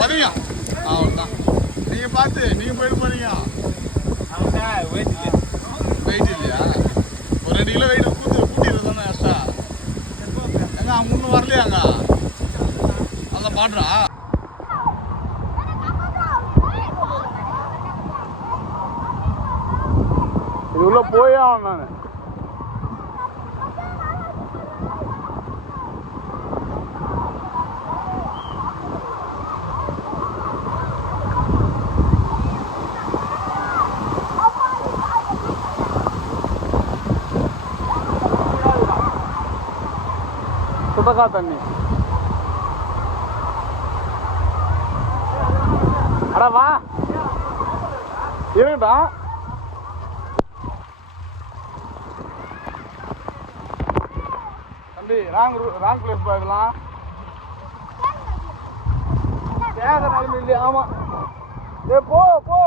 வரீங்க அவ்வளோதான். நீங்கள் பார்த்து நீங்கள் போயிட்டு போகிறீங்க. வெயிட் இல்லையா? ஒரு 2 கிலோ வெயிட் கூட்டிடுறது தானே எக்ஸ்ட்ரா. ஏங்க அவங்க இன்னும் வரலையாங்க? நல்லா பாடுறா. இது உள்ள போயே ஆகணும் நான். சுத்தக்கா தண்ணி. அட வா இருக்கட்டா. தம்பி ராங் பிளேஸ் போயிடலாம். கேட்க நிலைமை இல்லையா? ஆமா. ஏ போ போ.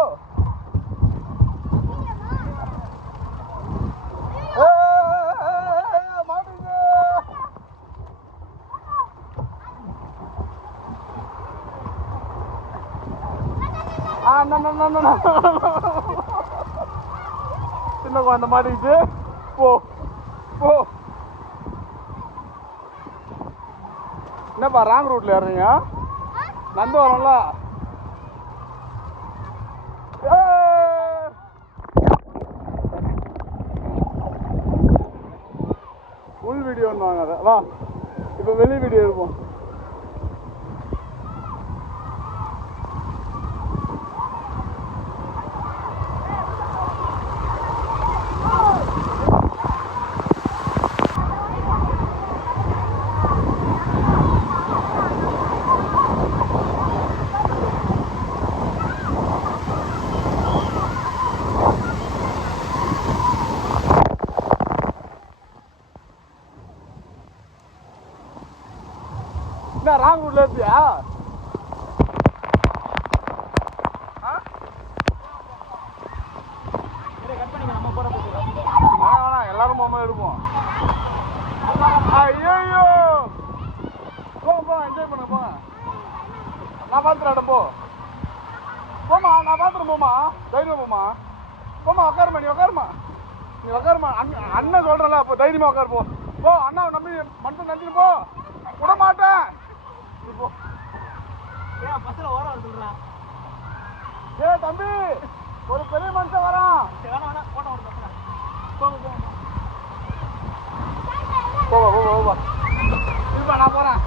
சின்ன குழந்தை மாட்டிக்கிட்டு போ போ. என்னப்பா ராங் ரூட்ல ஏறீங்க? நந்து வரோம்ல. உள் வீடியோ ஒன்று வாங்க. வா இப்போ வெளி வீடியோ இருப்போம். என்ன ராங் ரூட்ல இருப்பியா? வேணாம் எல்லாரும் போகும்போது எடுப்போம். ஐயோ போ என்ஜாய் பண்ண போ. நான் பார்த்துறேன் போ. போமா நான் பார்த்துறேன். போமா தைரியமா போமா. போமா உட்காருமா. நீ உட்காருமா. அண்ணன் சொல்றல அப்போ தைரியமா உட்காரு போ. போ அண்ணா நம்பி மனசு நம்பிட்டு போ. விட மாட்டேன். ஏ தம்பி ஒரு பெரிய மனுஷன் வரான். போ நான் போறேன்.